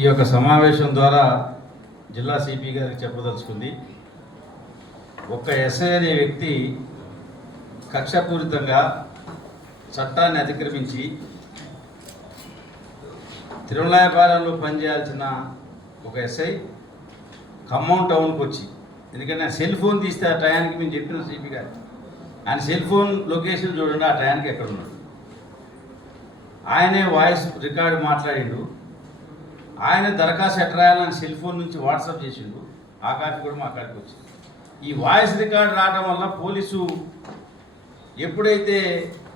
ఈ యొక్క సమావేశం ద్వారా జిల్లా సిపి గారికి చెప్పదలుచుకుంది. ఒక్క ఎస్ఐ అనే వ్యక్తి కక్షపూరితంగా చట్టాన్ని అతిక్రమించి తిరుమలాయపాలెంలో పనిచేయాల్సిన ఒక ఎస్ఐ ఖమ్మం టౌన్కి వచ్చి ఎందుకంటే సెల్ ఫోన్ తీస్తే ఆ టయానికి మేము చెప్పిన సిపి గారు. ఆయన సెల్ ఫోన్ లొకేషన్ చూడండి ఆ టయానికి ఎక్కడ ఉన్నాడు? ఆయనే వాయిస్ రికార్డు మాట్లాడిండు. ఆయన దరఖాస్తు ఎట్ట రాయాలని సెల్ ఫోన్ నుంచి వాట్సాప్ చేసిండు. ఆ కాపీ కూడా మా కాడికి వచ్చింది. ఈ వాయిస్ రికార్డు రావడం వల్ల పోలీసు ఎప్పుడైతే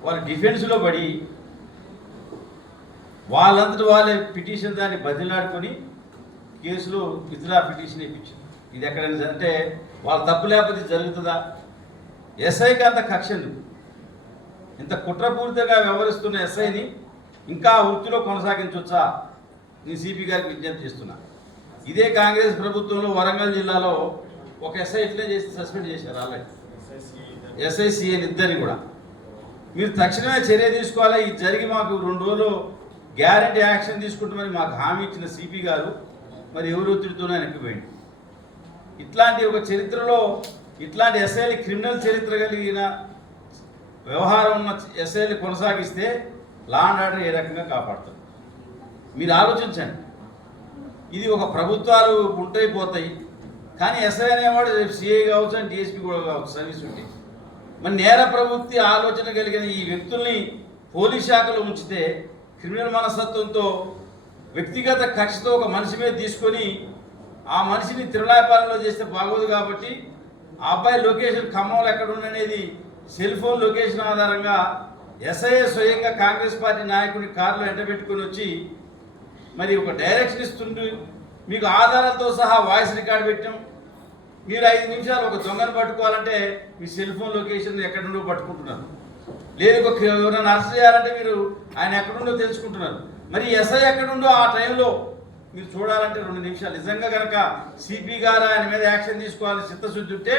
వాళ్ళు డిఫెన్స్లో పడి వాళ్ళంతటి వాళ్ళే పిటిషన్ దాన్ని బదిలాడుకొని కేసులో విత్డ్రా పిటిషన్ ఇప్పించింది. ఇది ఎక్కడైనా అంటే వాళ్ళ తప్పు లేకపోతే జరుగుతుందా? ఎస్ఐకి అంత కక్ష ఎందుకు? ఇంత కుట్రపూర్తిగా వ్యవహరిస్తున్న ఎస్ఐని ఇంకా వృత్తిలో కొనసాగించవచ్చా నేను సిపి గారికి విజ్ఞప్తి చేస్తున్నా. ఇదే కాంగ్రెస్ ప్రభుత్వంలో వరంగల్ జిల్లాలో ఒక ఎస్ఐ ఇట్లే చేసి సస్పెండ్ చేశారు ఆల్రెడీ. ఎస్ఐసిఎన్ ఇద్దరిని కూడా. మీరు తక్షణమే చర్య తీసుకోవాలి. ఇది జరిగి మాకు రెండు రోజులు గ్యారంటీ యాక్షన్ తీసుకుంటామని మాకు హామీ ఇచ్చిన సిపి గారు. మరి ఎవరు ఒత్తిడితోనే వెనక్కిపోయింది. ఇట్లాంటి ఒక చరిత్రలో ఇట్లాంటి ఎస్ఐలు క్రిమినల్ చరిత్ర కలిగిన వ్యవహారం ఉన్న ఎస్ఐలు కొనసాగిస్తే లా అండ్ ఆర్డర్ ఏ రకంగా కాపాడుతుంది? మీరు ఆలోచించండి. ఇది ఒక ప్రభుత్వాలు ఉంటాయి పోతాయి కానీ ఎస్ఐ అనేవాడు సిఐ కావచ్చు అని డిఎస్పీ కూడా కావచ్చు సర్వీస్ ఉంటే. మరి నేర ప్రవృత్తి ఆలోచన కలిగిన ఈ వ్యక్తుల్ని పోలీస్ శాఖలో ఉంచితే క్రిమినల్ మనస్తత్వంతో వ్యక్తిగత కక్షతో ఒక మనిషి మీద తీసుకొని ఆ మనిషిని తిరునాయపాలెంలో చేస్తే బాగోదు కాబట్టి ఆ అబ్బాయి లొకేషన్ ఖమ్మంలో ఎక్కడ ఉండనేది సెల్ ఫోన్ లొకేషన్ ఆధారంగా ఎస్ఐఏ స్వయంగా కాంగ్రెస్ పార్టీ నాయకుడి కారులో ఎండబెట్టుకొని వచ్చి మరి ఒక డైరెక్షన్ ఇస్తుంటూ మీకు ఆధారాలతో సహా వాయిస్ రికార్డ్ పెట్టాం. మీరు ఐదు నిమిషాలు ఒక దొంగను పట్టుకోవాలంటే మీ సెల్ ఫోన్ లొకేషన్ ఎక్కడుండో పట్టుకుంటున్నారు. లేదు ఒక ఎవరైనా అరెస్ట్ చేయాలంటే మీరు ఆయన ఎక్కడుండో తెలుసుకుంటున్నారు. మరి ఎస్ఐ ఎక్కడుండో ఆ టైంలో మీరు చూడాలంటే రెండు నిమిషాలు. నిజంగా కనుక సిపి గారు ఆయన మీద యాక్షన్ తీసుకోవాలని చిత్తశుద్ధి ఉంటే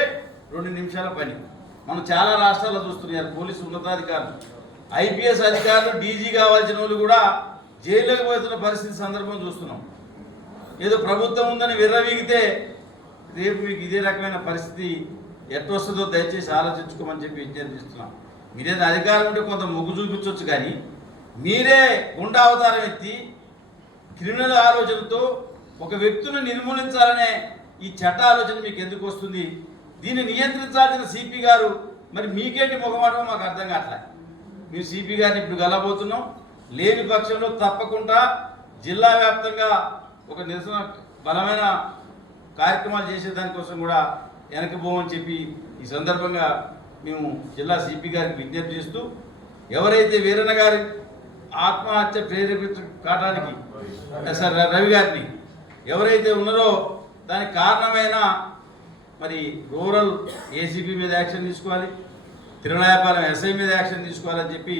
రెండు నిమిషాల పని. మనం చాలా రాష్ట్రాల్లో చూస్తున్నారు పోలీసు ఉన్నతాధికారులు. ఐపీఎస్ అధికారులు డీజీ కావాల్సిన వాళ్ళు కూడా జైల్లోకి పోతున్న పరిస్థితి సందర్భం చూస్తున్నాం. ఏదో ప్రభుత్వం ఉందని విర్రవీగితే రేపు మీకు ఇదే రకమైన పరిస్థితి ఎట్టొస్తుందో దయచేసి ఆలోచించుకోమని చెప్పి విజ్ఞప్తి చేస్తున్నాం. మీరేదో అధికారం ఉంటే కొంత మొగ్గు చూపించవచ్చు కానీ మీరే గుండా అవతారం ఎత్తి క్రిమినల్ ఆలోచనతో ఒక వ్యక్తిని నిర్మూలించాలనే ఈ చట్ట ఆలోచన మీకు ఎందుకు వస్తుంది? దీన్ని నియంత్రించాల్సిన సిపి గారు మరి మీకేంటి ముఖమాటమో మాకు అర్థం కావట్లేదు మేము సిపి గారిని ఇప్పుడు కలబోతున్నాం లేని పక్షంలో తప్పకుండా జిల్లా వ్యాప్తంగా ఒక నిరసన బలమైన కార్యక్రమాలు చేసే దానికోసం కూడా వెనకపోమని చెప్పి ఈ సందర్భంగా మేము జిల్లా సిపి గారికి విజ్ఞప్తి చేస్తూ ఎవరైతే వీరన్న గారి ఆత్మహత్య ప్రేరేపించ కావడానికి సార్ రవి గారిని ఎవరైతే ఉన్నారో దానికి కారణమైన మరి రూరల్ ఏసీపీ మీద యాక్షన్ తీసుకోవాలి. తిరునాయపాలెం ఎస్ఐ మీద యాక్షన్ తీసుకోవాలని చెప్పి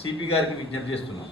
సిపి గారికి విజ్ఞప్తి చేస్తున్నాం.